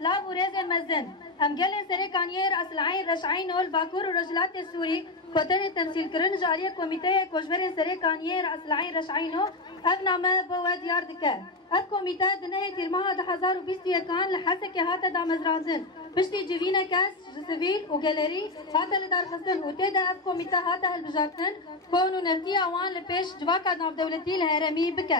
لا وريز المزن ام جل سريكانير اصل عين رشعين والباكور ورجلات السوري كوتن تمثيل كرن جاريه كوميتيه كوجبر سريكانير اصل عين رشعينو ابنامه بواد ياردك الكوميتيه دنه تيرمها 2020 كان لحسك هاتا دامزرازن بشتي جيفينا كاس جسفيل وجاليري هاتا لدار خصن وتدا اف كوميتيه هاتا هالبجارتن كونو نرتي اوان لبيش جواكا ناف دولتي الهرمي بك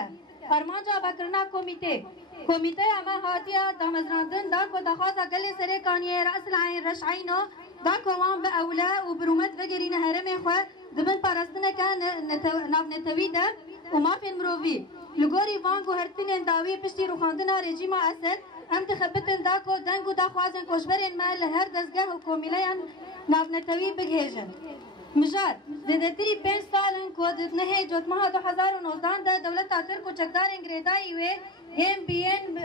فرمانجا بكرنا كوميتيه اما هاتيا دامزراندن داكو دخوازا قلي سريكانيه رأس العين رشعينو داكو وان بأولا وبرومت فقرين هرمي خواه دبن پارستنه كان ناف نتوي ده وما في المروفي لغوري وانگو هرتنين داوي پشتی روخاندنا رجيما اسد ام تخبتن داكو دنگو داخوازن كوشبرين ما لهر دزگه و کوميليان ناف نتوي بگهيجن مجار ددتري 5 سالن کو دنه جوت مها 2019 ده دولتا تركو چکدار انگريداي و هم بين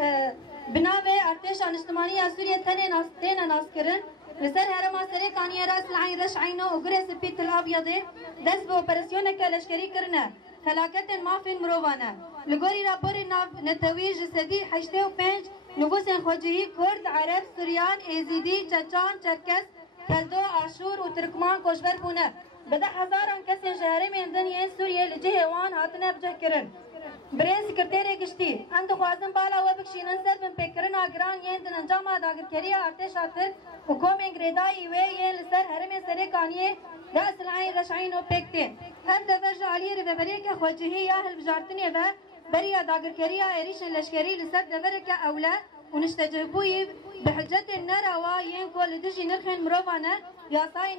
بناوي ارتشا اجتماعية سوريا تنين ناس كرن لسر هرما سريكانية راس العين رش عينو وقري سبيت الابيض دس بوبراسيونك لشكري كرنا هلاكت مافين مروفانا لغوري رابوري نتوي جسدي حشته و 5 نفوس خوجهي كرد عرب سوريان ايزيدي چچان چركس كلدو عاشور و تركمان كوشبر بونه بدا هزاران كسين شهري من دنيا سوريا لجه وان هاتنا بجه كرن برين سكرتيري گشتي ام دخوازن بالا و بکشینن سر من پیکرن آگران ین دن انجام داگرکری ارتش آتر حکوم انگریدائی وی ین لسر حرم سرکانیه رأس العين رشعين و پیکتین ام دفرج علی رفبری که خوجهی یا هل بجارتنی و بریا داگرکری ایریشن لشکری لسر دفر که اولا ونستجهبوی بحجة النروى ين كل دجي نرخن مروفانا ياساي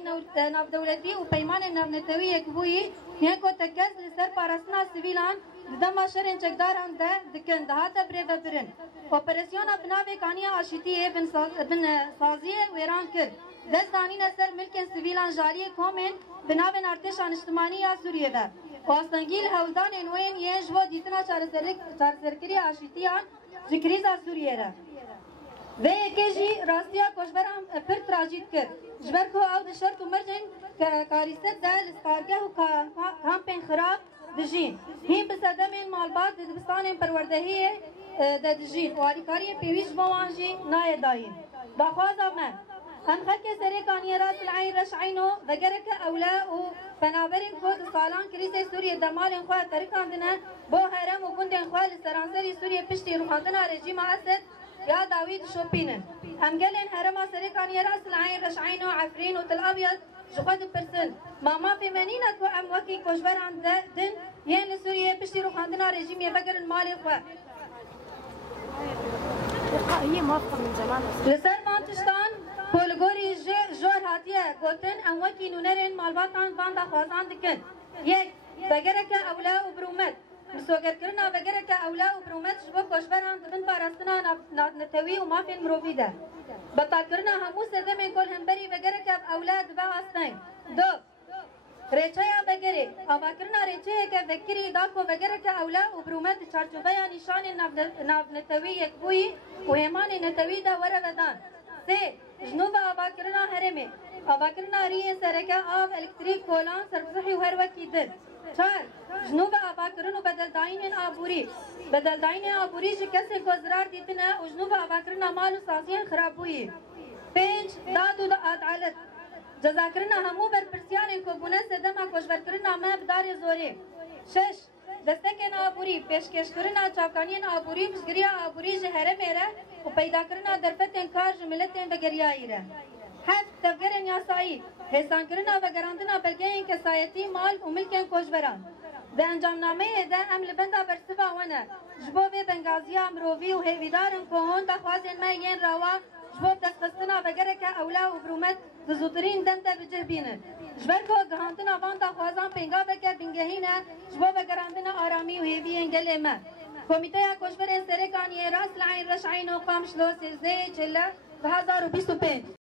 ناف دولتي و پیمان ناف نتوي يكبوي ين كو تكز لسر پارسنا سويلان دما شرن چکدار هم ده دکن دهاتا بریو برن اپریسیون بناوی کانیا آشیتی بن سازی ویران کرد دستانی نسر ملکن سویلان جاری کومن بناوی ارتشان اجتماعی سوریه و واستنگیل هولدان انوین ینج و دیتنا چارسرکری آشیتیان جکریزا سوریه را و یکیجی راستیا کشبرم پر تراجید کرد جبر کو او دشرط و مرجن کاریست ده لسکارگه و کامپین خراب دجين هين بسدمين مالبات دبستان پروردهی دجين واریکاری پیویش بوانجی نای داین دخوازا من هم خلق سريكانية راس العين رشعينو وگرك اولا و بنابرين خود سالان كريسي سوريا دمالين خواه تركاندنا بو هرم و گندن خواه لسرانسري سوريا پشتی روخاندنا رجيم اسد يا داويد شوبينن هم گلين هرم سريكانية راس العين رشعينو عفرين و تل ابيض جخد برسن ماما في منينة كو ام وكي كوشبر عن دن ين لسوريا بشتي روخاندنا رجيم يبقر المالي خواه هي موافقة من زمان لسر مانتشتان پولگوری جور هاتیه گوتن ام وکی نونرین مالباتان باندا خوازان دکن یک بگرک اولا و برومت مسوگر کرنا بگرک اولا و برومت جبو کشبران دبن باراستنا نتوی و مافین مروفی ده بطا کرنا همو سدمین کل همبری بگرک اولا دبا هستن دو ریچه یا بگری آبا کرنا ریچه که فکری داکو بگرک اولا و برومت چارچوبه یا نشان ناف نتوی یک بوی و همان نتوی ده وره بدان سه جنوب آبا کرنا هرمه آبا کرنا ریه سرکه آب الکتریک کولان سربزحی و هر وکی دل چار جنوب آبا کرنو بدل داین آبوری بدل داین آبوری جه کسی کو زرار دیتنه و جنوب آبا کرنا مالو سازین خرابوی پنج داد و عدالت جزا کرنا همو بر پرسیان کو بونه سدما کشور کرنا ما بدار زوری شش دستکن آبوری پیشکش کرنا چاکانین آبوری بشگریا آبوری جه هرمه ره و پیدا کرنا درفتن کار جملتن بگریایی ره هفت تفگرن یاسایی حسان کرنا و گراندنا بلگین کسایتی مال و ملکن کشوران به انجام نامه ده ام لبندا برسفا ونه جبو و بنگازیا مرووی و هیویدارن که هون دخوازن ما ین روا جبو دستخستنا بگرک اولا و برومت دزوترین دمتا بجه بینن جبر که گهاندنا وان دخوازان پینگا بکر بینگهینه جبو و گراندنا آرامی و هیوی انگل ما کمیته کشور سرکانیه راس العین رشعین و قامشلو 13 2025